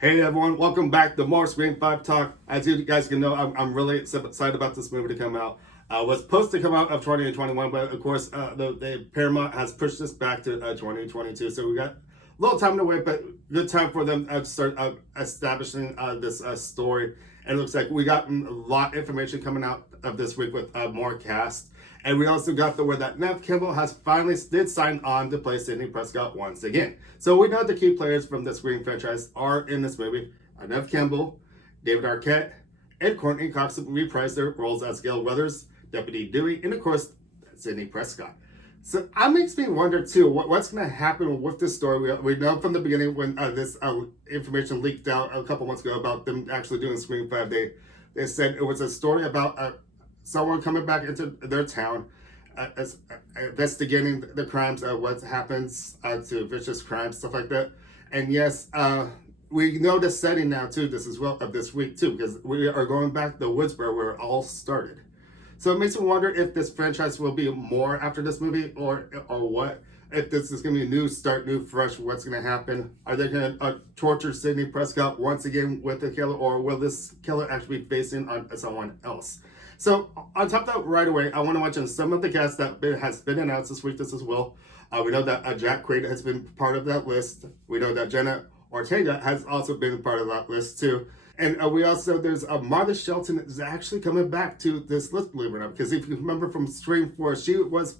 Hey everyone, welcome back to more Scream 5 Talk. As you guys can know, I'm really excited about this movie to come out. Was supposed to come out of 2021, but of course, the Paramount has pushed this back to 2022. So we got a little time to wait, but good time for them to start establishing this story. And it looks like we got a lot of information coming out of this week with more cast. And we also got the word that Neve Campbell has finally did sign on to play Sydney Prescott once again. So we know the key players from the Scream franchise are in this movie. Neve Campbell, David Arquette, and Courtney Cox reprised their roles as Gail Weathers, Deputy Dewey, and of course, Sydney Prescott. So that makes me wonder too, what's going to happen with this story. We know from the beginning when this information leaked out a couple months ago about them actually doing Scream 5, they said it was a story about someone coming back into their town, investigating the crimes, what happens to vicious crimes, stuff like that. And yes, we know the setting now too, this as well, of this week too, because we are going back to Woodsboro where it all started. So it makes me wonder if this franchise will be more after this movie or what. If this is going to be a new start, new fresh, what's going to happen? Are they going to torture Sydney Prescott once again with the killer, or will this killer actually be facing on someone else? So on top of that, right away, I want to mention some of the cast that has been announced this week. This as well. We know that Jack Quaid has been part of that list. We know that Jenna Ortega has also been part of that list too. And we also, there's Martha Shelton is actually coming back to this list, believe it or not. Because if you remember from Scream 4, she was,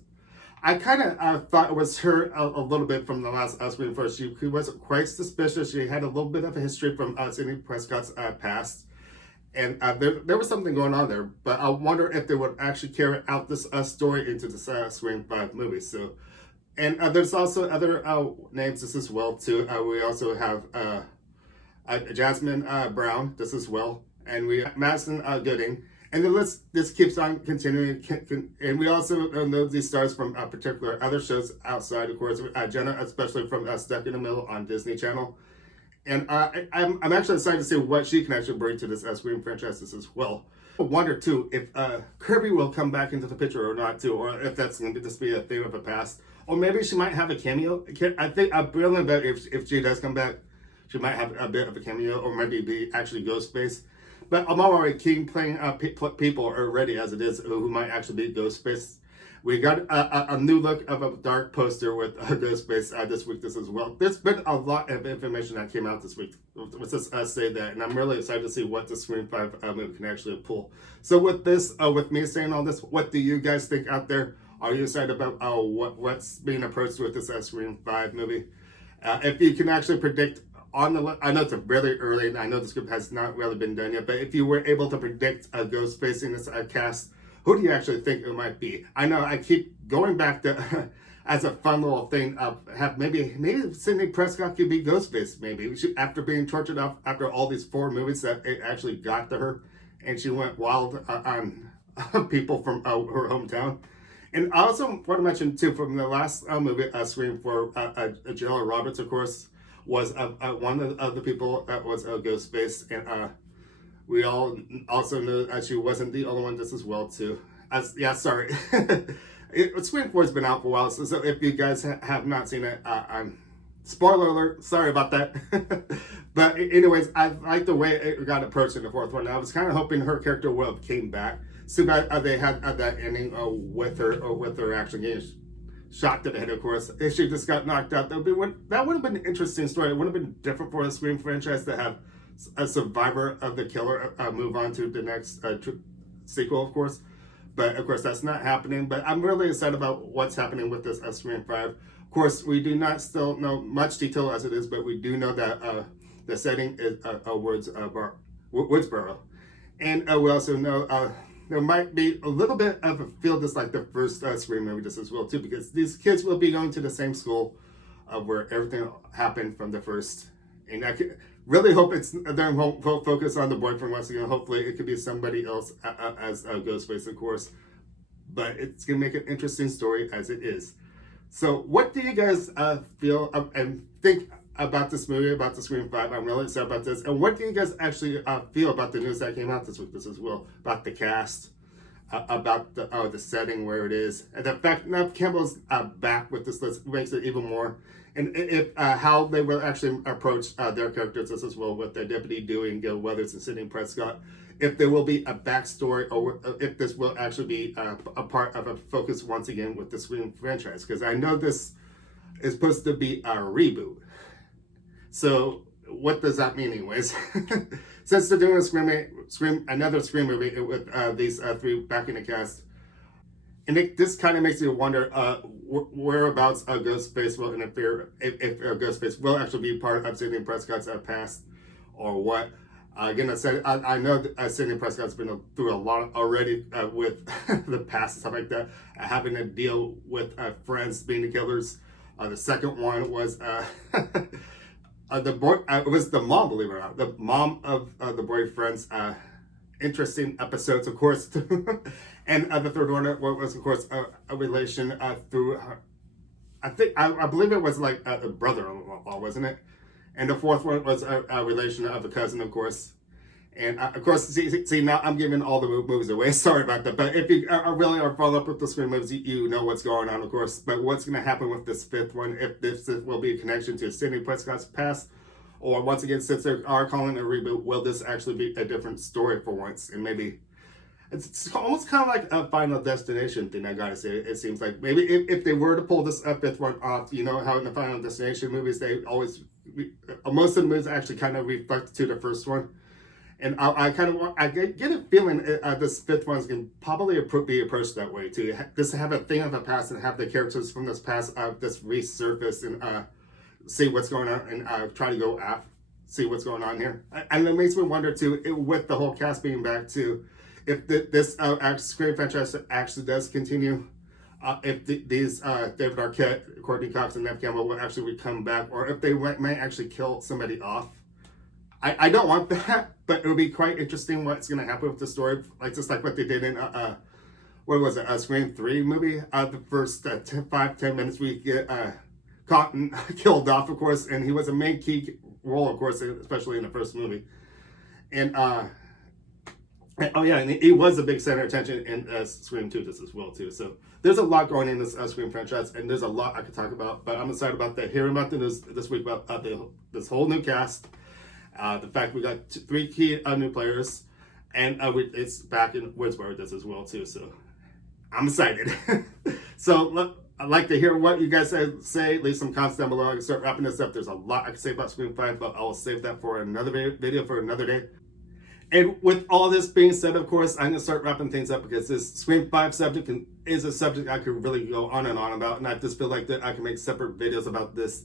I kind of thought it was her a little bit from the last Scream 4. She was quite suspicious. She had a little bit of a history from Sydney Prescott's past. And there was something going on there, but I wonder if they would actually carry out this story into the Scream 5 movie. So, and there's also other names this as well too. We also have Jasmine Brown this as well, and we have Madison Gooding, and the list this keeps on continuing. And we also know these stars from particular other shows outside, of course. Jenna, especially from Stuck in the Middle on Disney Channel. And I'm actually excited to see what she can actually bring to this Scream franchise as well. I wonder too if Kirby will come back into the picture or not too, or if that's going to just be a thing of the past, or maybe she might have a cameo. I think I'm feeling about if she does come back, she might have a bit of a cameo, or maybe be actually Ghostface. But I'm already keen playing people already as it is who might actually be Ghostface. We got a new look of a dark poster with Ghostface this week as well. There's been a lot of information that came out this week. Let's just say that, and I'm really excited to see what the Scream 5 movie can actually pull. So with this, with me saying all this, what do you guys think out there? Are you excited about what's being approached with this Scream 5 movie? If you can actually predict on the, I know it's really early, and I know the script has not really been done yet, but if you were able to predict a Ghostface in this cast, who do you actually think it might be? I know I keep going back to, as a fun little thing, have maybe Sydney Prescott could be Ghostface, maybe. After being tortured after all these 4 movies that it actually got to her, and she went wild on people from her hometown. And I also want to mention, too, from the last movie, Scream 4, Julia Roberts, of course, was one of the people that was a Ghostface, and we all also know that she wasn't the only one this as well too. Sorry. Scream 4 has been out for a while, so if you guys have not seen it, spoiler alert, sorry about that. But anyways, I like the way it got approached in the 4th one. I was kind of hoping her character would have came back. So they had that ending with her actually getting shot to the head, of course. If she just got knocked out, that would have been an interesting story. It would have been different for a Scream franchise to have a survivor of the killer move on to the next sequel, of course. But of course, that's not happening. But I'm really excited about what's happening with this Scream 5. Of course, we do not still know much detail as it is, but we do know that the setting is Woodsboro. And we also know there might be a little bit of a feel just like the first Scream movie just as well too, because these kids will be going to the same school where everything happened from the first. And I really hope they won't focus on the boyfriend once again. Hopefully it could be somebody else as Ghostface, of course. But it's going to make an interesting story as it is. So what do you guys feel and think about this movie, about the Scream 5? I'm really excited about this. And what do you guys actually feel about the news that came out this week as well, about the cast? about the setting where it is, and the fact Neve Campbell's back with this list makes it even more. And if how they will actually approach their characters as well, with their deputy doing Gil Weathers and Sydney Prescott, if there will be a backstory, or if this will actually be a part of a focus once again with the Scream franchise, because I know this is supposed to be a reboot. So what does that mean, anyways? Since they're doing another Scream movie with these three back in the cast, and this kind of makes you wonder whereabouts Ghostface will interfere, if Ghostface will actually be part of Sydney Prescott's past, or what. Again, I know that Sydney Prescott's been through a lot already with the past and stuff like that, having to deal with friends being the killers. The second one was it was the mom, believe it or not, the mom of the boyfriend's interesting episodes, of course. And the third one was, of course, a relation through her. I believe it was like a brother-in-law, wasn't it? And the fourth one was a relation of a cousin, of course. And of course, see, now I'm giving all the movies away. Sorry about that. But if you really are following up with the Scream movies, you know what's going on, of course. But what's going to happen with this fifth one, if this will be a connection to Sydney Prescott's past, or once again, since they are calling it a reboot, will this actually be a different story for once? And maybe it's almost kind of like a Final Destination thing, I gotta say. It seems like maybe if they were to pull this fifth one off, you know how in the Final Destination movies, they always, most of the movies actually kind of reflect to the first one. And I get a feeling this fifth one is going to probably be approached that way too. Just have a thing of a past and have the characters from this past just resurface and see what's going on, and try to go see what's going on here. And it makes me wonder too, with the whole cast being back too, if this Scream franchise actually does continue, if these David Arquette, Courtney Cox, and Neve Campbell will actually come back, or if they may actually kill somebody off. I don't want that, but it would be quite interesting what's going to happen with the story, just like what they did in what was it, a Scream 3 movie. The first 5-10 minutes we get caught and killed off, of course, and he was a main key role, of course, especially in the first movie. And oh yeah, and he was a big center of attention in Scream 2 just as well too. So there's a lot going in this Scream franchise, and there's a lot I could talk about. But I'm excited about that. Hearing about the news this week about this whole new cast, the fact we got 3 key new players, and it's back in Woodsboro just as well too. So I'm excited. So I'd like to hear what you guys say. Leave some comments down below. I can start wrapping this up. There's a lot I can say about Scream 5, but I will save that for another video for another day. And with all this being said, of course, I'm going to start wrapping things up, because this Scream 5 subject is a subject I could really go on and on about, and I just feel like that I can make separate videos about this.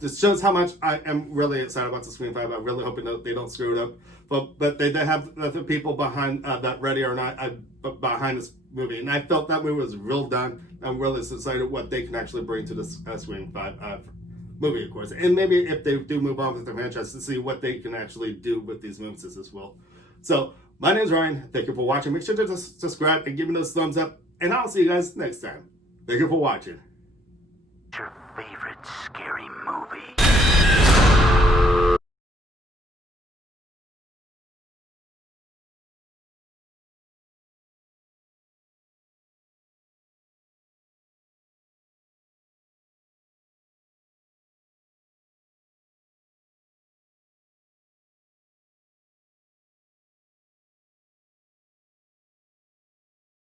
This shows how much I am really excited about the Scream 5. I'm really hoping that they don't screw it up. But they have the people behind that Ready or Not behind this movie. And I felt that movie was real done. I'm really excited what they can actually bring to this Scream 5 movie, of course. And maybe if they do move on with the franchise, to see what they can actually do with these movies as well. So, my name is Ryan. Thank you for watching. Make sure to subscribe and give me those thumbs up. And I'll see you guys next time. Thank you for watching. Your favorite scary movie.